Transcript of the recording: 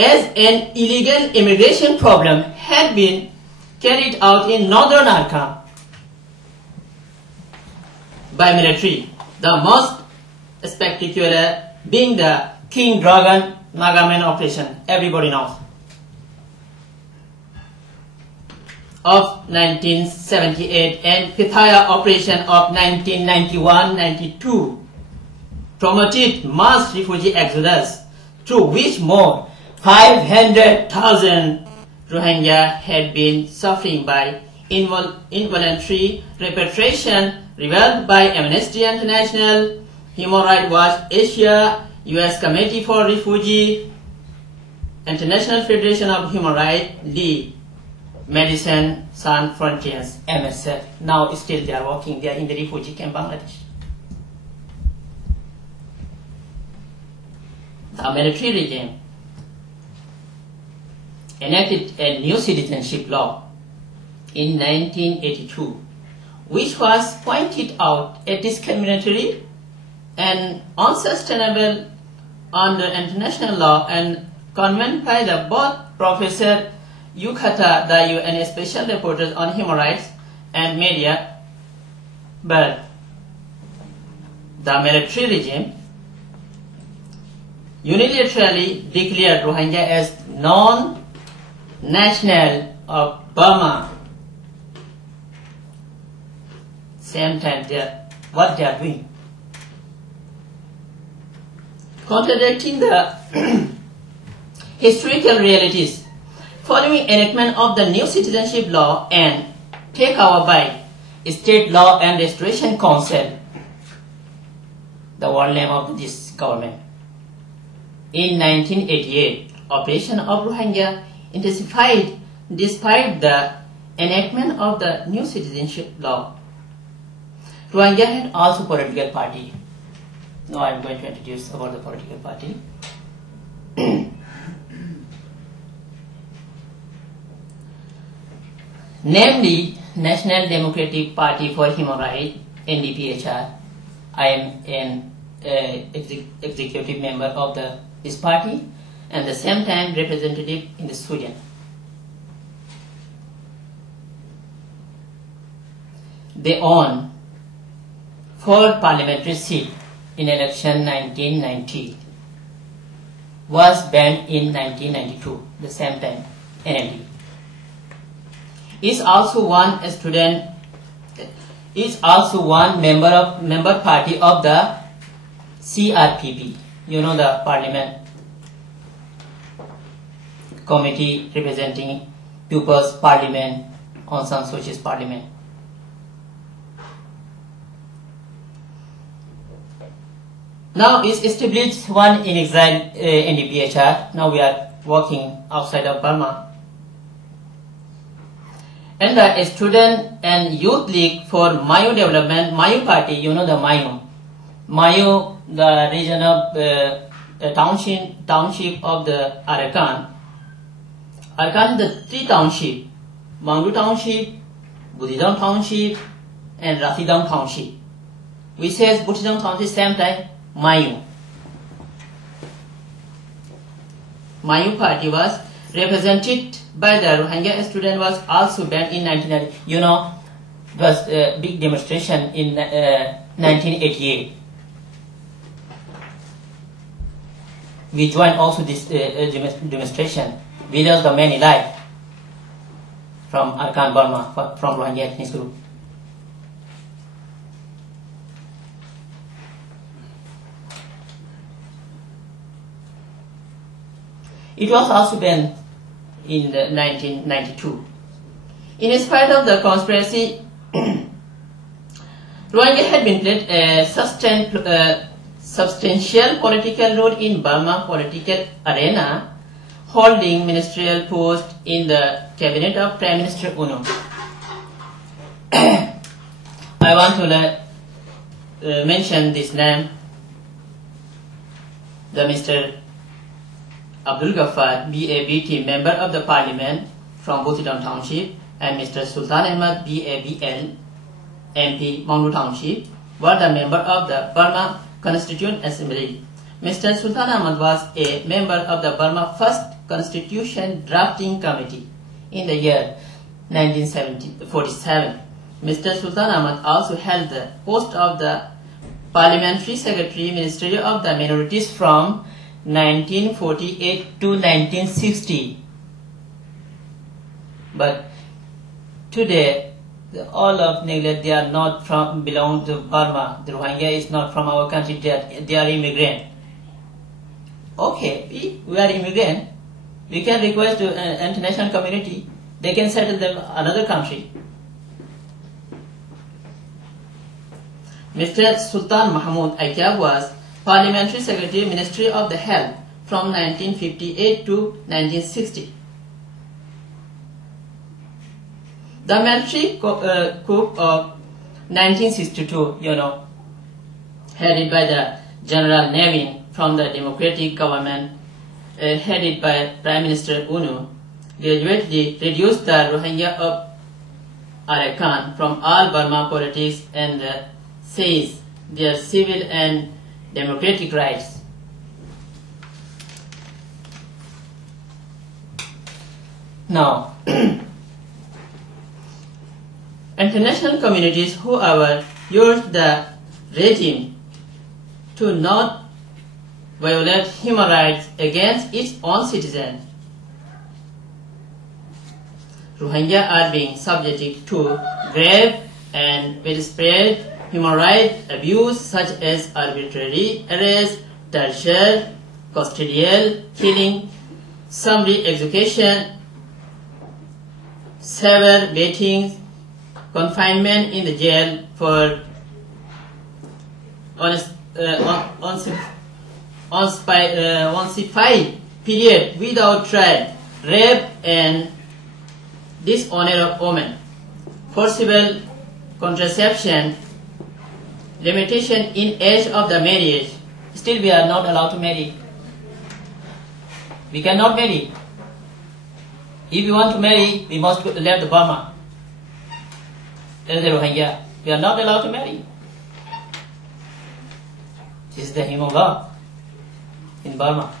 as an illegal immigration problem had been carried out in northern Arakan by military, the most spectacular being the King Dragon Nagaman operation, everybody knows, of 1978 and Pithaya operation of 1991-92 promoted mass refugee exodus, through which more 500,000 Rohingya had been suffering by involuntary repatriation, revealed by Amnesty International, Human Rights Watch Asia, U.S. Committee for Refugee, International Federation of Human Rights, League, Medicine Sans Frontiers, MSF. Now still they are working there in the refugee camp Bangladesh. The military regime enacted a new citizenship law in 1982, which was pointed out as discriminatory and unsustainable under international law and condemned by the both Professor Yukata, the UN Special Rapporteur on Human Rights and Media, but the military regime unilaterally declared Rohingya as non-national of Burma. Same time, what they are doing, contradicting the historical realities. Following enactment of the new citizenship law and takeover by State Law and Restoration Council, the world name of this government, in 1988, operation of Rohingya intensified despite the enactment of the new citizenship law. Rohingya had also political party. Now I am going to introduce about the political party. Namely, National Democratic Party for Human Rights, NDPHR. I am an executive member of this party and at the same time representative in the Sweden. They won 4 parliamentary seats in election 1990. Was banned in 1992, the same time, NLD. Is also one member party of the CRPP, you know, the Parliament Committee representing People's Parliament, Aung San Suu Kyi's Parliament. Now is established one in exile NDPHR. Now we are working outside of Burma. And the Student and Youth League for Mayo Development, Mayo Party, you know the Mayo. Mayo, the region of township of the Arakan. Arakan is the 3 townships, Mangdu Township, Budidam Township, and Rathidam Township. We say Budidam Township same time, Mayo. Mayo Party was represented by the Rohingya student, was also banned in 1990. You know, it was a big demonstration in 1988. We joined also this demonstration. We lost the many lives from Arakan, Burma, from Rohingya ethnic group. It was also banned in 1992. In spite of the conspiracy, Rohingya had been played a substantial political role in Burma political arena, holding ministerial post in the cabinet of Prime Minister Uno. I want to mention this name, the Mr. Abdul Ghaffar, BABT, member of the parliament from Butidam Township, and Mr. Sultan Ahmad, BABL, MP, Mangdu Township, were the member of the Burma Constituent Assembly. Mr. Sultan Ahmad was a member of the Burma First Constitution Drafting Committee in the year 1947. Mr. Sultan Ahmad also held the post of the Parliamentary Secretary, Ministry of the Minorities from 1948 to 1960. But today, all of Neglect, they are not from belong to Burma. The Rohingya is not from our country. They are immigrant. Okay, we are immigrant. We can request to international community. They can settle them another country. Mr. Sultan Mahmud Aikyab was Parliamentary Secretary, Ministry of the Health from 1958 to 1960. The military coup of 1962, headed by the General Nevin from the democratic government, headed by Prime Minister UNU, gradually reduced the Rohingya of Arakan from all Burma politics and seized their civil and democratic rights. Now, international communities, however, urged the regime to not violate human rights against its own citizens. Rohingya are being subjected to grave and widespread human rights abuse such as arbitrary arrest, torture, custodial killing, summary execution, severe beatings, confinement in the jail for unspecified period without trial, rape and dishonor of women, forcible contraception, limitation in age of the marriage. Still we are not allowed to marry. We cannot marry. If we want to marry, we must leave the Burma. As the Rohingya, we are not allowed to marry. This is the human law in Burma.